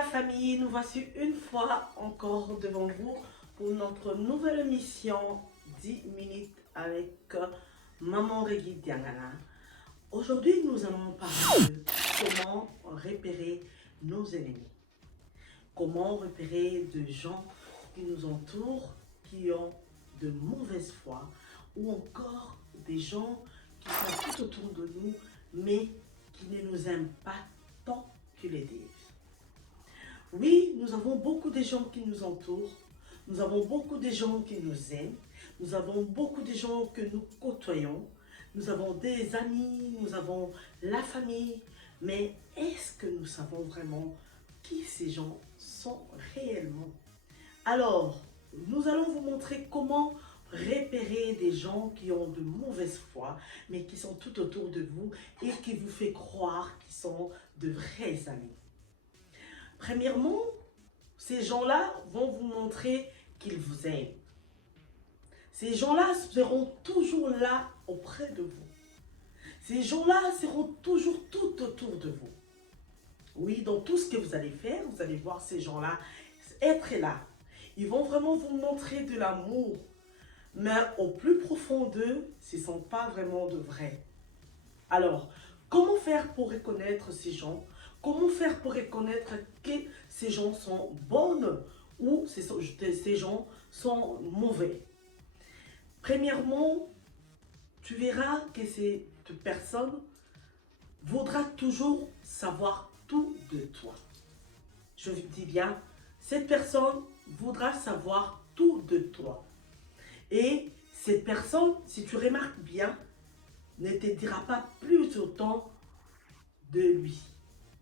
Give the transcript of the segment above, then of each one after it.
la famille, nous voici une fois encore devant vous pour notre nouvelle émission 10 minutes avec Maman Regui Diangana. Aujourd'hui, nous allons parler de comment repérer nos ennemis. Comment repérer des gens qui nous entourent, qui ont de mauvaise foi, ou encore des gens qui sont tout autour de nous, mais qui ne nous aiment pas tant qu'ils les disent. Oui, nous avons beaucoup de gens qui nous entourent, nous avons beaucoup de gens qui nous aiment, nous avons beaucoup de gens que nous côtoyons, nous avons des amis, nous avons la famille, mais est-ce que nous savons vraiment qui ces gens sont réellement? Alors, nous allons vous montrer comment repérer des gens qui ont de mauvaise foi, mais qui sont tout autour de vous et qui vous fait croire qu'ils sont de vrais amis. Premièrement, ces gens-là vont vous montrer qu'ils vous aiment. Ces gens-là seront toujours là auprès de vous. Ces gens-là seront toujours tout autour de vous. Oui, dans tout ce que vous allez faire, vous allez voir ces gens-là être là. Ils vont vraiment vous montrer de l'amour. Mais au plus profond d'eux, ce ne sont pas vraiment de vrais. Alors, comment faire pour reconnaître ces gens? Comment faire pour reconnaître que ces gens sont bonnes ou ces gens sont mauvais? Premièrement, tu verras que cette personne voudra toujours savoir tout de toi. Je vous dis bien, cette personne voudra savoir tout de toi. Et cette personne, si tu remarques bien, ne te dira pas plus autant de lui.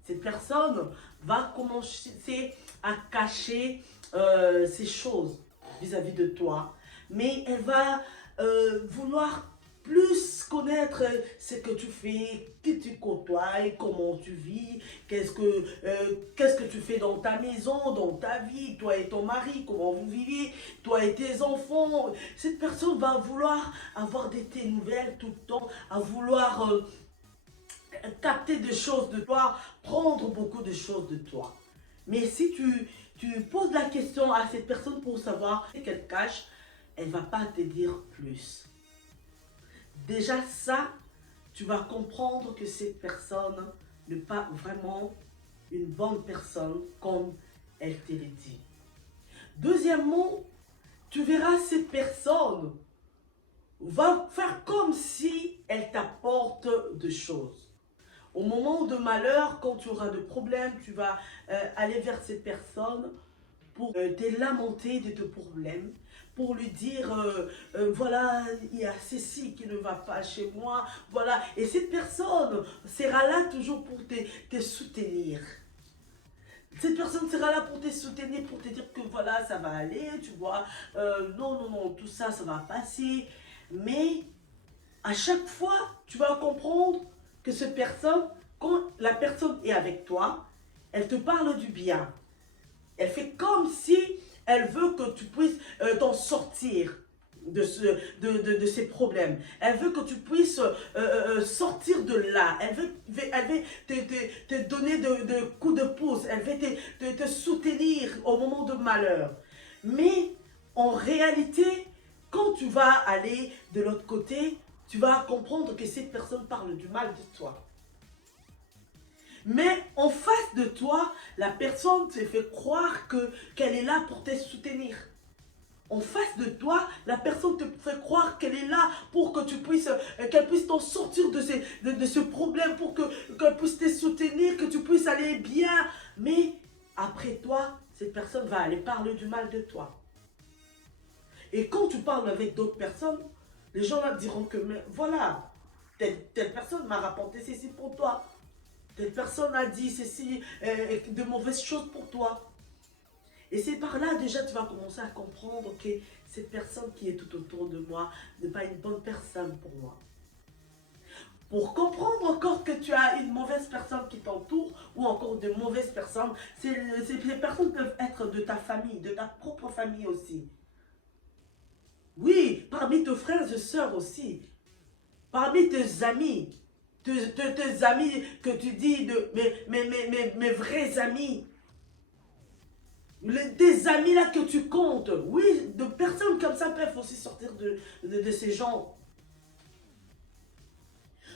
Cette personne va commencer à cacher ces choses vis-à-vis de toi. Mais elle va vouloir plus connaître ce que tu fais, qui tu côtoies, comment tu vis, qu'est-ce que tu fais dans ta maison, dans ta vie, toi et ton mari, comment vous vivez, toi et tes enfants. Cette personne va vouloir avoir de tes nouvelles tout le temps, à vouloir capter des choses de toi, prendre beaucoup de choses de toi. Mais si tu poses la question à cette personne pour savoir ce qu'elle cache, elle ne va pas te dire plus. Déjà ça, tu vas comprendre que cette personne n'est pas vraiment une bonne personne comme elle te le dit. Deuxièmement, tu verras cette personne va faire comme si elle t'apporte des choses. Au moment de malheur, quand tu auras de problèmes, tu vas aller vers cette personne pour te lamenter de tes problèmes, pour lui dire, voilà, il y a ceci qui ne va pas chez moi, voilà. Et cette personne sera là toujours pour te soutenir. Cette personne sera là pour te soutenir, pour te dire que voilà, ça va aller, tu vois, non, tout ça, ça va passer. Mais à chaque fois, tu vas comprendre que cette personne, quand la personne est avec toi, elle te parle du bien. Elle fait comme si elle veut que tu puisses t'en sortir de ces problèmes. Elle veut que tu puisses sortir de là. Elle veut te donner de coups de pouce. Elle veut te soutenir au moment de malheur. Mais en réalité, quand tu vas aller de l'autre côté, tu vas comprendre que cette personne parle du mal de toi. Mais en face de toi, la personne te fait croire qu'elle est là pour te soutenir. En face de toi, la personne te fait croire qu'elle est là pour que tu puisses, qu'elle puisse t'en sortir de ce problème, pour qu'elle puisse te soutenir, que tu puisses aller bien. Mais après toi, cette personne va aller parler du mal de toi. Et quand tu parles avec d'autres personnes, les gens là diront que, mais voilà, telle personne m'a rapporté ceci pour toi. Telle personne a dit ceci, de mauvaises choses pour toi. Et c'est par là déjà tu vas commencer à comprendre que cette personne qui est tout autour de moi n'est pas une bonne personne pour moi. Pour comprendre encore que tu as une mauvaise personne qui t'entoure ou encore de mauvaises personnes, ces personnes peuvent être de ta famille, de ta propre famille aussi. Oui, parmi tes frères et sœurs aussi. Parmi tes amis. Tes amis que tu dis, mes vrais amis. Tes amis là que tu comptes, oui, de personnes comme ça peuvent aussi sortir de ces gens.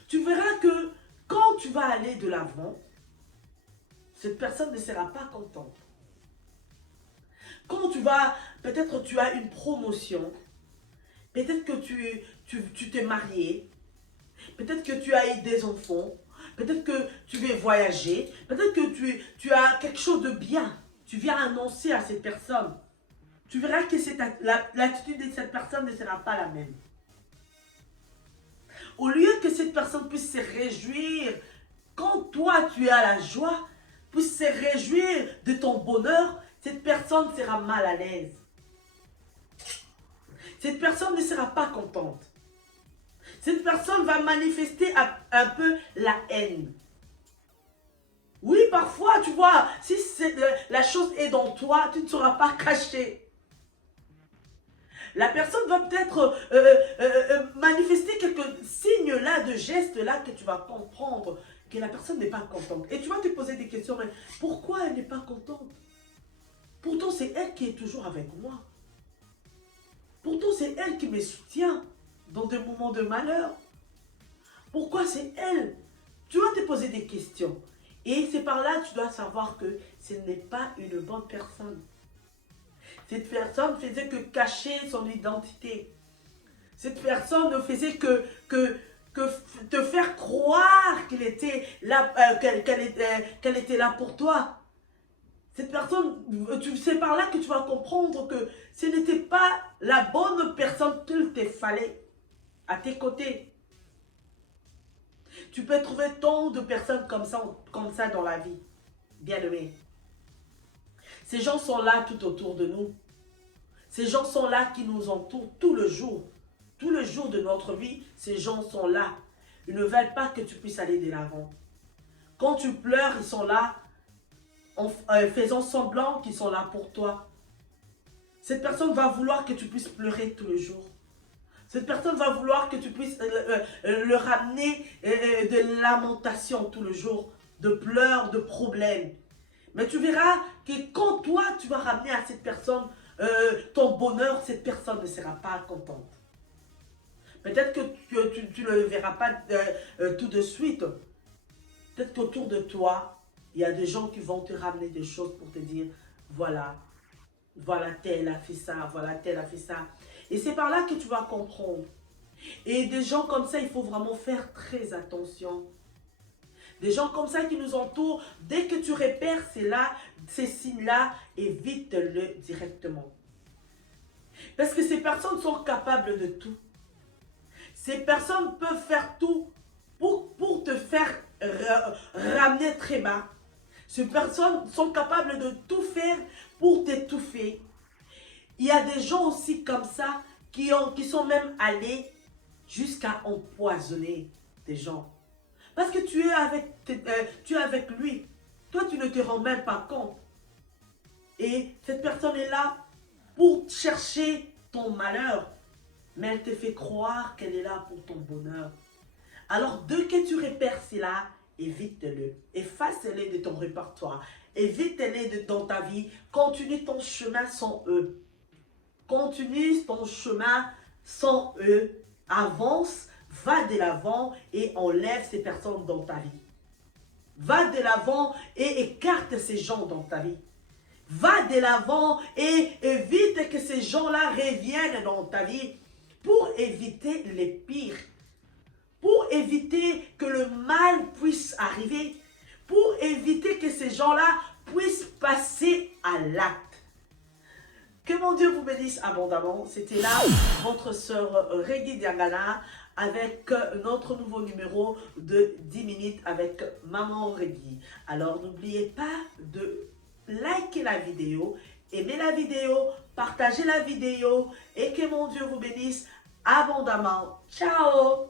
Tu verras que quand tu vas aller de l'avant, cette personne ne sera pas contente. Quand peut-être tu as une promotion, peut-être que tu t'es marié, peut-être que tu as eu des enfants, peut-être que tu veux voyager, peut-être que tu as quelque chose de bien. Tu viens annoncer à cette personne. Tu verras que l'attitude de cette personne ne sera pas la même. Au lieu que cette personne puisse se réjouir, quand toi tu as la joie, puisse se réjouir de ton bonheur, cette personne sera mal à l'aise. Cette personne ne sera pas contente. Cette personne va manifester un peu la haine. Oui, parfois, tu vois, si la chose est dans toi, tu ne seras pas caché. La personne va peut-être manifester quelques signes là, de gestes là, que tu vas comprendre que la personne n'est pas contente. Et tu vas te poser des questions, mais pourquoi elle n'est pas contente? Pourtant, c'est elle qui est toujours avec moi. Pourtant, c'est elle qui me soutient dans des moments de malheur. Pourquoi c'est elle? Tu vas te poser des questions. Et c'est par là que tu dois savoir que ce n'est pas une bonne personne. Cette personne faisait que cacher son identité. Cette personne ne faisait que te faire croire qu'elle était là, qu'elle était là pour toi. Cette personne, c'est par là que tu vas comprendre que ce n'était pas la bonne personne qu'il te fallait à tes côtés. Tu peux trouver tant de personnes comme ça dans la vie, bien-aimés. Ces gens sont là tout autour de nous. Ces gens sont là qui nous entourent tout le jour. Tout le jour de notre vie, ces gens sont là. Ils ne veulent pas que tu puisses aller de l'avant. Quand tu pleures, ils sont là en faisant semblant qu'ils sont là pour toi. Cette personne va vouloir que tu puisses pleurer tout le jour. Cette personne va vouloir que tu puisses le ramener de lamentations tout le jour, de pleurs, de problèmes. Mais tu verras que quand toi, tu vas ramener à cette personne ton bonheur, cette personne ne sera pas contente. Peut-être que tu ne le verras pas tout de suite. Peut-être qu'autour de toi, il y a des gens qui vont te ramener des choses pour te dire, voilà, voilà, tel a fait ça, voilà, tel a fait ça. Et c'est par là que tu vas comprendre. Et des gens comme ça, il faut vraiment faire très attention. Des gens comme ça qui nous entourent, dès que tu repères ces signes-là, évite-le directement. Parce que ces personnes sont capables de tout. Ces personnes peuvent faire tout pour te faire ramener très bas. Ces personnes sont capables de tout faire pour t'étouffer. Il y a des gens aussi comme ça qui sont même allés jusqu'à empoisonner des gens. Parce que tu es avec lui. Toi, tu ne te rends même pas compte. Et cette personne est là pour chercher ton malheur. Mais elle te fait croire qu'elle est là pour ton bonheur. Alors, dès que tu repères cela, évite-le. Efface-les de ton répertoire. Évite-les dans ta vie. Continue ton chemin sans eux. Continue ton chemin sans eux. Avance, va de l'avant et enlève ces personnes dans ta vie. Va de l'avant et écarte ces gens dans ta vie. Va de l'avant et évite que ces gens-là reviennent dans ta vie pour éviter les pires. Pour éviter que le mal puisse arriver. Pour éviter que ces gens-là puissent passer à l'acte. Que mon Dieu vous bénisse abondamment. C'était là votre sœur Reggie Diangana avec notre nouveau numéro de 10 minutes avec Maman Reggie. Alors n'oubliez pas de liker la vidéo, aimer la vidéo, partager la vidéo et que mon Dieu vous bénisse abondamment. Ciao!